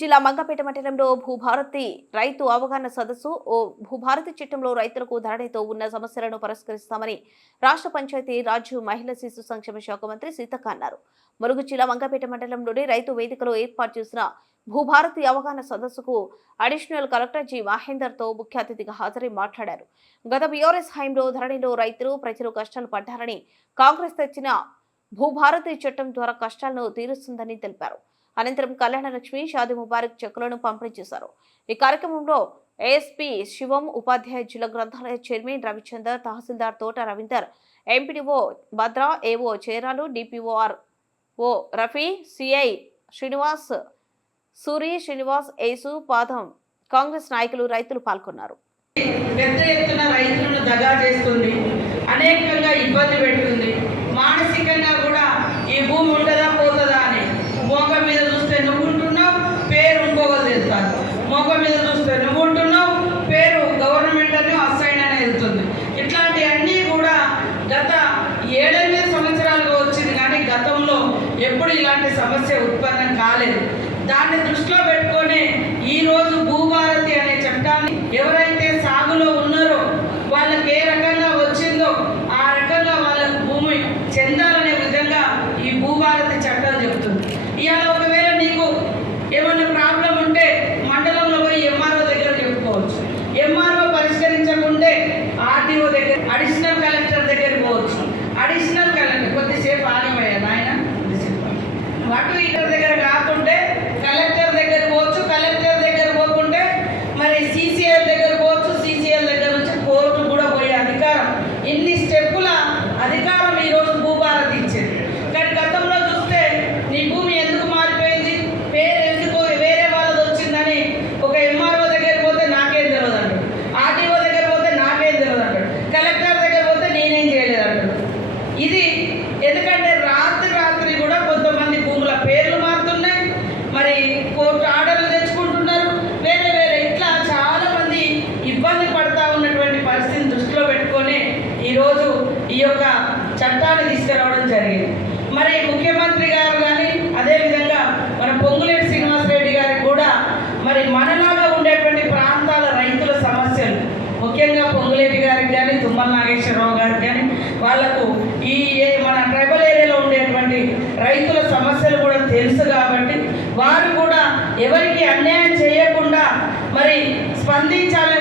జిల్లా మంగపేట మండలంలో భూభారతి రైతు అవగాహన సదస్సు భూభారతి చట్టంలో రైతులకు ధరణితో ఉన్న సమస్యలను పరిష్కరిస్తామని రాష్ట్ర పంచాయతీ రాజ్ మహిళా శిశు సంక్షేమ శాఖ మంత్రి సీతక్క అన్నారు. ములుగు జిల్లా మంగపేట మండలంలోని రైతు వేదికలో ఏర్పాటు చేసిన భూభారతి అవగాహన సదస్సుకు అడిషనల్ కలెక్టర్ జి మహేందర్ తో ముఖ్య అతిథిగా హాజరై మాట్లాడారు. గత బీఆర్ఎస్ హయాంలో ధరణిలో రైతులు ప్రజలు కష్టాలు పడ్డారని, కాంగ్రెస్ తెచ్చిన భూభారతి చట్టం ద్వారా కష్టాలను తీరుస్తుందని తెలిపారు. అనంతరం కళ్యాణ లక్ష్మి, షాదీ ముబారక్ చెక్కులను పంపిణీ చేశారు. ఈ కార్యక్రమంలో ఏఎస్పీ శివం, ఉపాధ్యాయ జిల్లా గ్రంథాలయ చైర్మన్ రవిచందర్, తహసీల్దార్ తోట రవీందర్, ఎంపీడీఓ భద్ర, ఏఓ చేరాలు, డిపిఓఆర్ ఓ రఫీ, సిఐ శ్రీనివాస్, సూరి శ్రీనివాస్, ఏసు పాదం, కాంగ్రెస్ నాయకులు, రైతులు పాల్గొన్నారు. పెద్ద ఎత్తున రైతులను దగా చేస్తుంది, అనేకంగా ఇబ్బంది పెడుతుంది. మానసికంగా కూడా ఈ భూమి ఉంటుందా పోతుందా అని మోకం మీద చూస్తే నువ్వు ఉంటున్నావు, పేరు ఇంకొకరు తెలుస్తారు. మోకం మీద చూస్తే నువ్వు ఉంటున్నావు, పేరు గవర్నమెంట్ అని అసైన్ అని వెళ్తుంది. ఇట్లాంటివన్నీ కూడా గత 7 సంవత్సరాలుగా వచ్చింది, కానీ గతంలో ఎప్పుడు ఇలాంటి సమస్య ఉత్పన్నం కాలేదు. దాన్ని దృష్టిలో పెట్టుకొని ఈరోజు భూభారతి అనే చట్టాన్ని ఎవరైతే సాగులో ఉన్నారో వాళ్ళకి ఏ రకంగా వచ్చిందో ఆ రకంగా వాళ్ళ భూమి చెందాలనే విధంగా ఈ భూభారతి చట్టం చెబుతుంది. ఇవాళ ఒకవేళ నీకు ఏమైనా ప్రాబ్లం ఉంటే మండలంలో పోయి ఎంఆర్ఓ దగ్గర చెప్పుకోవచ్చు. ఎంఆర్ఓ పరిష్కరించకుంటే ఆర్టీఓ దగ్గర, అడిషనల్ కలెక్టర్ దగ్గర పోవచ్చు. అడిషనల్ కలెక్టర్ కొద్దిసేపు ఆగిపోయా నాయన, అటు ఇటర్ దగ్గర కాకుంటే కలెక్టర్ దగ్గర పోవచ్చు. కలెక్టర్ దగ్గర పోకుంటే మరి సీసీఎల్ దగ్గర పోవచ్చు. సీసీఎల్ దగ్గర నుంచి కోర్టు కూడా పోయే అధికారం, ఇన్ని స్టెప్పుల అధికారం ఈరోజు భూభారతి ఇచ్చింది. కానీ గతంలో చూస్తే నీ భూమి ఎందుకు మారిపోయింది, పేరు ఎందుకు వేరే వాళ్ళది వచ్చిందని ఒక ఎంఆర్ఓ దగ్గర పోతే నాకేం తెలియదు అంటాడు, ఆర్టీఓ దగ్గర పోతే నాకేం తెలియదు అంటాడు, కలెక్టర్ దగ్గర పోతే నేనేం చేయలేదు అంటాడు. ఇది ఎందుకంటే రాత్రి కూడా కొంతమంది భూముల పేర్లు మారుతున్నాయి, మరి కోర్టు ఆర్డర్లు తెచ్చుకుంటున్నారు, వేరే ఇట్లా చాలా మంది ఇబ్బంది పడతా ఉన్నటువంటి పరిస్థితిని దృష్టిలో పెట్టుకొని ఈరోజు ఈ యొక్క చట్టాన్ని తీసుకురావడం జరిగింది. మరి ముఖ్యమంత్రి గారు కానీ అదేవిధంగా మన పొంగులేటి శ్రీనివాసరెడ్డి గారికి కూడా మరి మనలాగా ఉండేటువంటి ప్రాంతాల రైతుల సమస్యలు, ముఖ్యంగా పొంగులేటి గారికి కానీ తుమ్మల నాగేశ్వరరావు గారికి కానీ వాళ్లకు ఈ మన ట్రైబల్ ఏరియాలో ఉండేటువంటి రైతుల సమస్యలు కూడా తెలుసు. కాబట్టి వారు కూడా ఎవరికి అన్యాయం చేయకుండా మరి స్పందించాలనే